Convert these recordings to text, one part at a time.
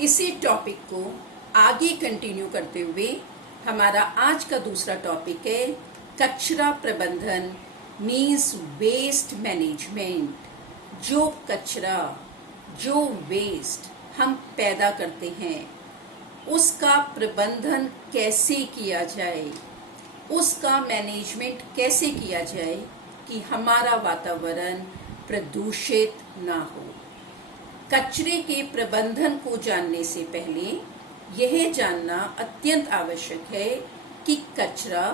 इसी टॉपिक को आगे कंटिन्यू करते हुए हमारा आज का दूसरा टॉपिक है कचरा प्रबंधन मीन्स वेस्ट मैनेजमेंट। जो कचरा जो वेस्ट हम पैदा करते हैं उसका प्रबंधन कैसे किया जाए, उसका मैनेजमेंट कैसे किया जाए कि हमारा वातावरण प्रदूषित ना हो। कचरे के प्रबंधन को जानने से पहले यह जानना अत्यंत आवश्यक है कि कचरा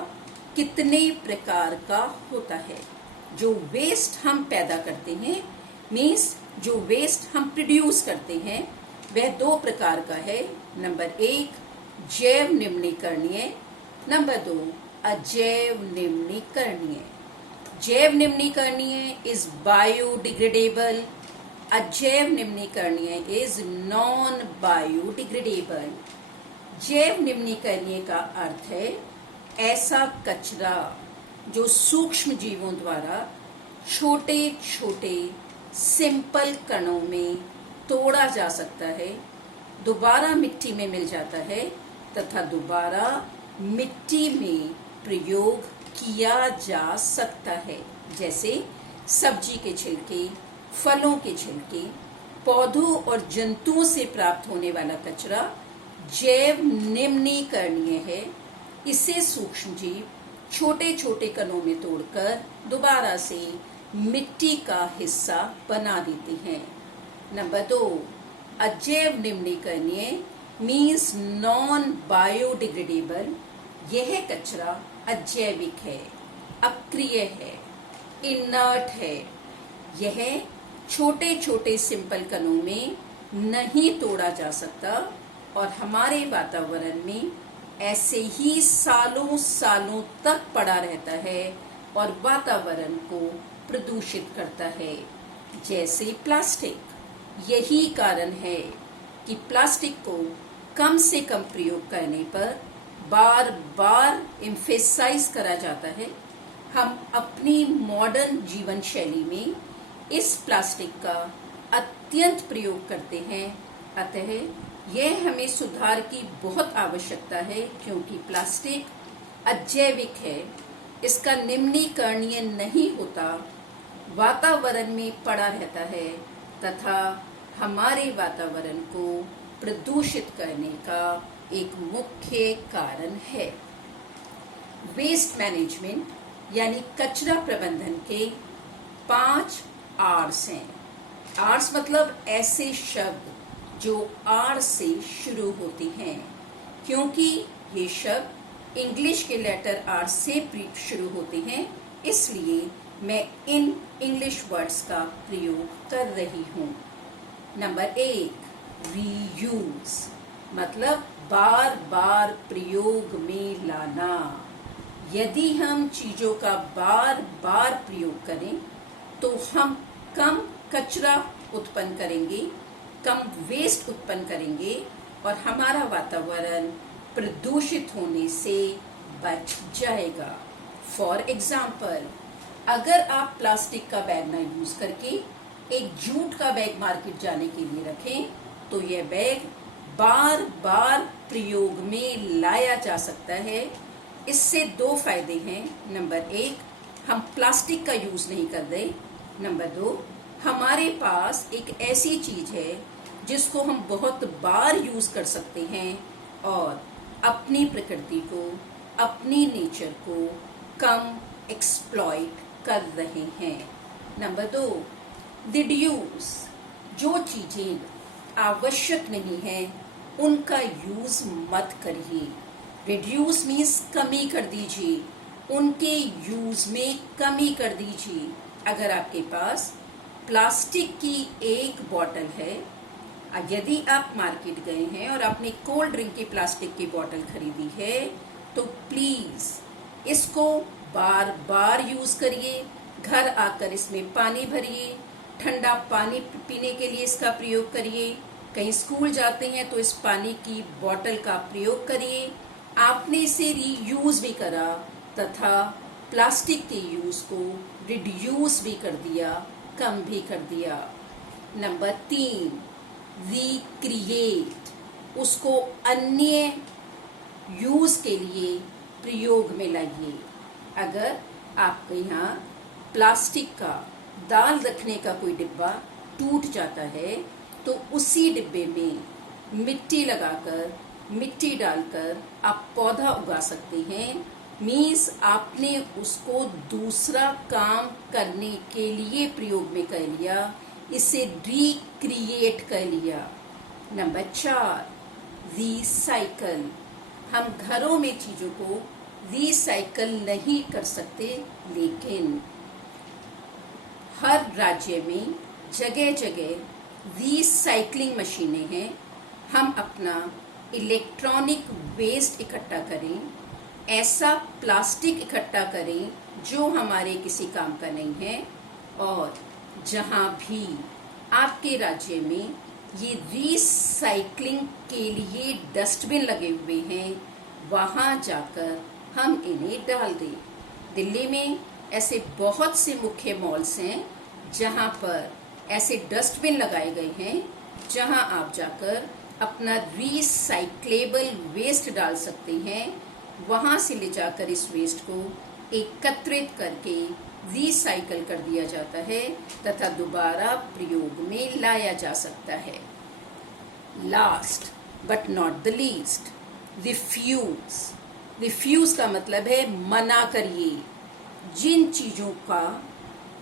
कितने प्रकार का होता है। जो वेस्ट हम पैदा करते हैं मीन्स जो वेस्ट हम प्रोड्यूस करते हैं वह दो प्रकार का है। नंबर 1 जैव निम्नीकरणीय, नंबर 2 अजैव निम्नीकरणीय। जैव निम्नीकरणीय इज बायोडिग्रेडेबल, अजैव निम्नीकरणीय इज नॉन बायोडिग्रेडेबल। जैव निम्नीकरणीय का अर्थ है ऐसा कचरा जो सूक्ष्म जीवों द्वारा छोटे छोटे सिंपल कणों में तोड़ा जा सकता है, दोबारा मिट्टी में मिल जाता है तथा दोबारा मिट्टी में प्रयोग किया जा सकता है। जैसे सब्जी के छिलके, फलों के छिलके, पौधों और जंतुओं से प्राप्त होने वाला कचरा जैव निम्नीकरणीय है। इसे सूक्ष्म जीव छोटे छोटे कणों में तोड़कर दोबारा से मिट्टी का हिस्सा बना देते हैं। नंबर 2 अजैव निम्नीकरणीय मीन्स नॉन बायोडिग्रेडेबल। यह कचरा अजैविक है, अक्रिय है, इनर्ट है। यह छोटे छोटे सिंपल कणों में नहीं तोड़ा जा सकता और हमारे वातावरण में ऐसे ही सालों सालों तक पड़ा रहता है और वातावरण को प्रदूषित करता है। जैसे प्लास्टिक। यही कारण है कि प्लास्टिक को कम से कम प्रयोग करने पर बार बार एम्फेसाइज करा जाता है। हम अपनी मॉडर्न जीवन शैली में इस प्लास्टिक का अत्यंत प्रयोग करते हैं, अतः यह हमें सुधार की बहुत आवश्यकता है क्योंकि प्लास्टिक अजैविक है, इसका निम्नीकरणीय नहीं होता, वातावरण में पड़ा रहता है तथा हमारे वातावरण को प्रदूषित करने का एक मुख्य कारण है। वेस्ट मैनेजमेंट यानी कचरा प्रबंधन के 5 आर्स हैं। आर्स मतलब ऐसे शब्द जो आर से शुरू होते हैं, क्योंकि ये शब्द इंग्लिश के लेटर आर से शुरू होते हैं, इसलिए मैं इन इंग्लिश वर्ड्स का प्रयोग कर रही हूँ। नंबर 1 रीयूज मतलब बार बार प्रयोग में लाना। यदि हम चीजों का बार बार प्रयोग करें तो हम कम कचरा उत्पन्न करेंगे, कम वेस्ट उत्पन्न करेंगे और हमारा वातावरण प्रदूषित होने से बच जाएगा। फॉर एग्जाम्पल, अगर आप प्लास्टिक का बैग ना यूज करके एक जूट का बैग मार्केट जाने के लिए रखें तो यह बैग बार बार प्रयोग में लाया जा सकता है। इससे 2 फायदे हैं। नंबर 1 हम प्लास्टिक का यूज नहीं कर रहे, नंबर 2 हमारे पास एक ऐसी चीज है जिसको हम बहुत बार यूज कर सकते हैं और अपनी प्रकृति को, अपनी नेचर को कम एक्सप्लॉइट कर रहे हैं। Number 2 reduce. जो चीजें आवश्यक नहीं है उनका यूज मत करिए। रिड्यूस मीन्स कमी कर दीजिए, उनके यूज में कमी कर दीजिए। अगर आपके पास प्लास्टिक की एक बॉटल है, यदि आप मार्केट गए हैं और आपने कोल्ड ड्रिंक की प्लास्टिक की बॉटल खरीदी है तो प्लीज इसको बार बार यूज करिए। घर आकर इसमें पानी भरिए, ठंडा पानी पीने के लिए इसका प्रयोग करिए। कहीं स्कूल जाते हैं तो इस पानी की बॉटल का प्रयोग करिए। आपने इसे रीयूज भी करा तथा प्लास्टिक के यूज को रिड्यूस भी कर दिया, कम भी कर दिया। नंबर 3 रिक्रिएट उसको अन्य यूज के लिए प्रयोग में लाइए। अगर आपके यहाँ प्लास्टिक का दाल रखने का कोई डिब्बा टूट जाता है तो उसी डिब्बे में मिट्टी लगाकर, मिट्टी डालकर आप पौधा उगा सकते हैं। मीन्स आपने उसको दूसरा काम करने के लिए प्रयोग में कर लिया, इसे रिक्रिएट कर लिया। Number 4, recycle. हम घरों में चीजों को रिसाइकल नहीं कर सकते, लेकिन हर राज्य में जगह जगह रिसाइकलिंग मशीनें हैं। हम अपना इलेक्ट्रॉनिक वेस्ट इकट्ठा करें, ऐसा प्लास्टिक इकट्ठा करें जो हमारे किसी काम का नहीं है, और जहां भी आपके राज्य में ये रिसाइकलिंग के लिए डस्टबिन लगे हुए हैं, वहां जाकर हम इन्हें डाल दें। दिल्ली में ऐसे बहुत से मुख्य मॉल्स हैं जहां पर ऐसे डस्टबिन लगाए गए हैं, जहां आप जाकर अपना रिसाइक्लेबल वेस्ट डाल सकते हैं। वहां से ले जाकर इस वेस्ट को एकत्रित करके रिसाइकल कर दिया जाता है तथा दोबारा प्रयोग में लाया जा सकता है। Last but not the least, refuse. Refuse का मतलब है मना करिए। जिन चीजों का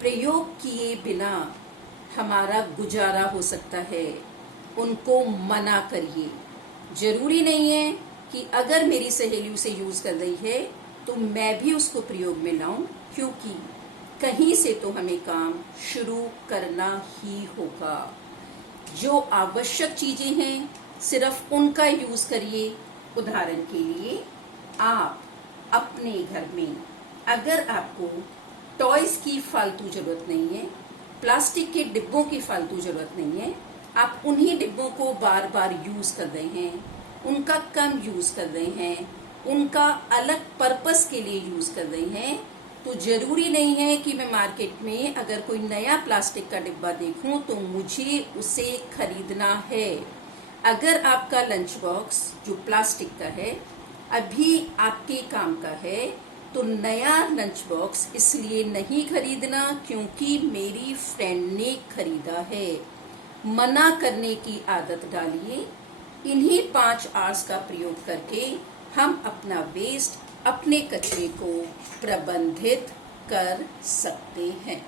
प्रयोग किए बिना हमारा गुजारा हो सकता है, उनको मना करिए। जरूरी नहीं है कि अगर मेरी सहेली उसे यूज कर रही है तो मैं भी उसको प्रयोग में लाऊं, क्योंकि कहीं से तो हमें काम शुरू करना ही होगा। जो आवश्यक चीजें हैं सिर्फ उनका यूज करिए। उदाहरण के लिए, आप अपने घर में अगर आपको टॉयज की फालतू जरूरत नहीं है, प्लास्टिक के डिब्बों की फालतू जरूरत नहीं है, आप उन्हीं डिब्बों को बार बार यूज कर रहे हैं, उनका कम यूज कर रहे हैं, उनका अलग पर्पस के लिए यूज कर रहे हैं, तो जरूरी नहीं है कि मैं मार्केट में अगर कोई नया प्लास्टिक का डिब्बा देखूं तो मुझे उसे खरीदना है। अगर आपका लंच बॉक्स जो प्लास्टिक का है अभी आपके काम का है, तो नया लंच बॉक्स इसलिए नहीं खरीदना क्योंकि मेरी फ्रेंड ने खरीदा है। मना करने की आदत डालिए। इन्हीं 5 R's का प्रयोग करके हम अपना वेस्ट, अपने कचरे को प्रबंधित कर सकते हैं।